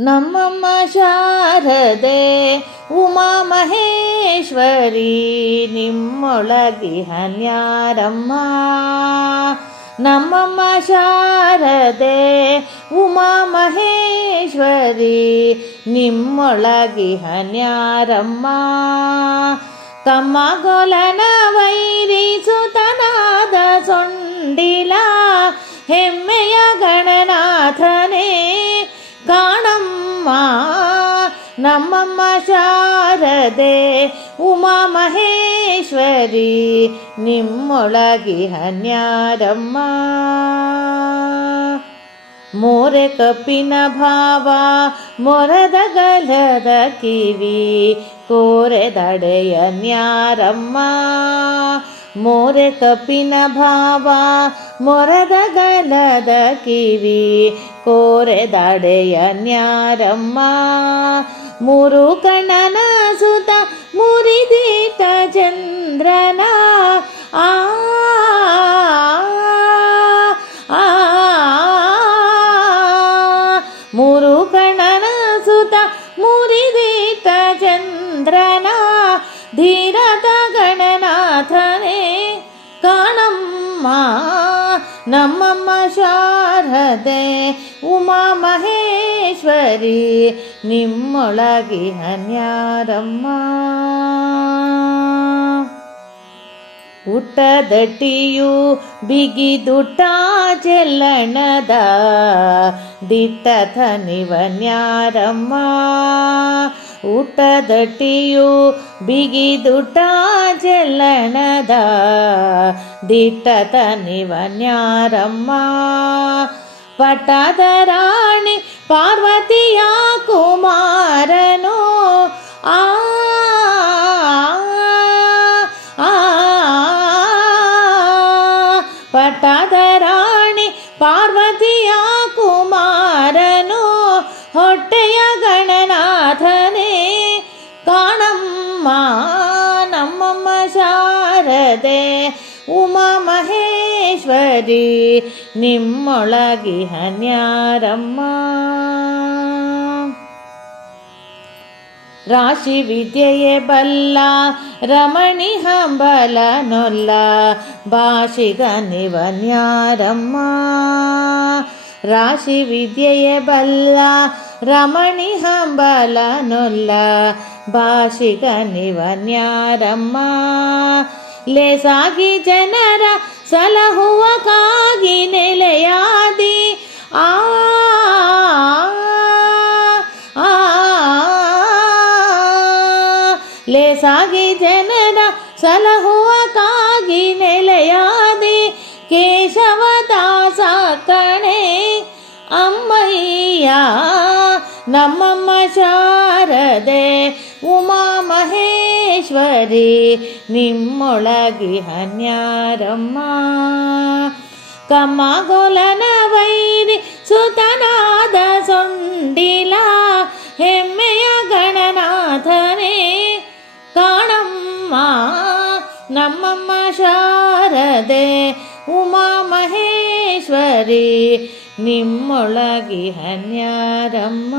ನಮ್ಮಮ್ಮ ಶಾರದೆ ಉಮಾ ಮಹೇಶ್ವರಿ ನಿಮ್ಮೊಳಗಿಹನ್ಯಾರಮ್ಮ ನಮ್ಮಮ್ಮ ಶಾರದೆ ಉಮಾ ಮಹೇಶ್ವರಿ ನಿಮ್ಮೊಳಗಿಹನ್ಯಾರಮ್ಮ ತಮ್ಮ ಗೊಲನ ವೈರಿಸುತನಾದ ಸೊಂಡಿಲ, ಹೆಮ್ಮೆಯ ಗಣನಾಥನೇ ನಮ್ಮಮ್ಮ ಶಾರದೆ ಉಮಾ ಮಹೇಶ್ವರಿ ನಿಮ್ಮೊಳಗಿ ಹನ್ಯಾರಮ್ಮ. ಮೋರೆ ಕಪ್ಪಿನ ಭಾವ ಮೊರದ ಗಲದ ಕಿವಿ ಕೋರೆದಡೆಯ ನ್ಯಾರಮ್ಮ. ಮೋರೆ ಕಪಿನ ಭಾವ ಮೊರದ ಗಲದ ಕಿವಿ ಕೋರೆದಡೆಯ ನ್ಯಾರಮ್ಮ ಮೂರು ಕಣ್ಣನ ಸುತ ಮುರಿದೀತ ಚಂದ್ರನ ಆ ಮೂರು ಕಣ್ಣನ ಸುತ ಮುರಿದೀತ ಚಂದ್ರನ ಧೀರತ ಗಣನಾಥನೇ ನಮ್ಮಮ್ಮ ಶಾರದೆ ಉಮಾ ಮಹೇಶ್ವರಿ ನಿಮ್ಮೊಳಗಿಹನ್ಯಾರಮ್ಮ ಹುಟ್ಟದಟ್ಟಿಯು ಬಿಗಿದುಟ್ಟ ಚೆಲ್ಲಣದ ದಿಟ್ಟ ನಿವನ್ಯಾರಮ್ಮ ಊಟದಟ್ಟಿಯು ಬಿಗಿದುಟ್ಟ ಚೆಲ್ಲಣದ ದಿಟ್ಟ ನಿವನ್ಯಾರಮ್ಮ ಪಟ್ಟದ ರಾಣಿ ಪಾರ್ವತಿಯ ಕುಮಾರನು ಆ ಆ ಪಟ್ಟದ ರಾಣಿ ಪಾರ್ವತಿಯ ಶಾರದೆ ಉಮಾ ಮಹೇಶ್ವರಿ ನಿಮ್ಮೊಳಗಿಹನ್ಯಾರಮ್ಮ ರಾಶಿ ವಿದ್ಯೆಯೇ ಬಲ್ಲ ರಮಣಿ ಹಂಬಲ ನೊಲ್ಲ ಭಾಷಿಗ ನಿವನ್ಯಾರಮ್ಮ ರಾಶಿ ವಿದ್ಯೆಯೇ ಬಲ್ಲ ರಮಣಿ ಹಂಬಲ ಭಾಷಿಗ ನಿವನ್ಯಾರಮ್ಮ ಲೇಸಾಗಿ ಜನರ ಸಲಹುವ ಕಾಗಿ ನೆಲೆಯಾದಿ ಆ ಆ ಲೇಸಾಗಿ ಜನರ ಸಲಹುವ ಕಾಗಿ ನೆಲೆಯಾದಿ ಕೇಶವದಾಸ ಕಣೆ ಅಮ್ಮಯ್ಯ ನಮ್ಮಮ್ಮ ಶಾರದೆ ಉಮಾ ಮಹೇಶ್ವರಿ ನಿಮ್ಮೊಳಗಿಹನ್ಯಾರಮ್ಮ ಕಮ್ಮಗೋಲನ ವೈರಿ ಸುತನಾದ ಸೊಂಡಿಲ, ಹೆಮ್ಮೆಯ ಗಣನಾಥನೇ. ಕಾಣಮ್ಮ, ನಮ್ಮಮ್ಮ ಶಾರದೆ, ಉಮಾ ಮಹೇಶ್ವರಿ ನಿಮ್ಮೊಳಗಿಹನ್ಯಾರಮ್ಮ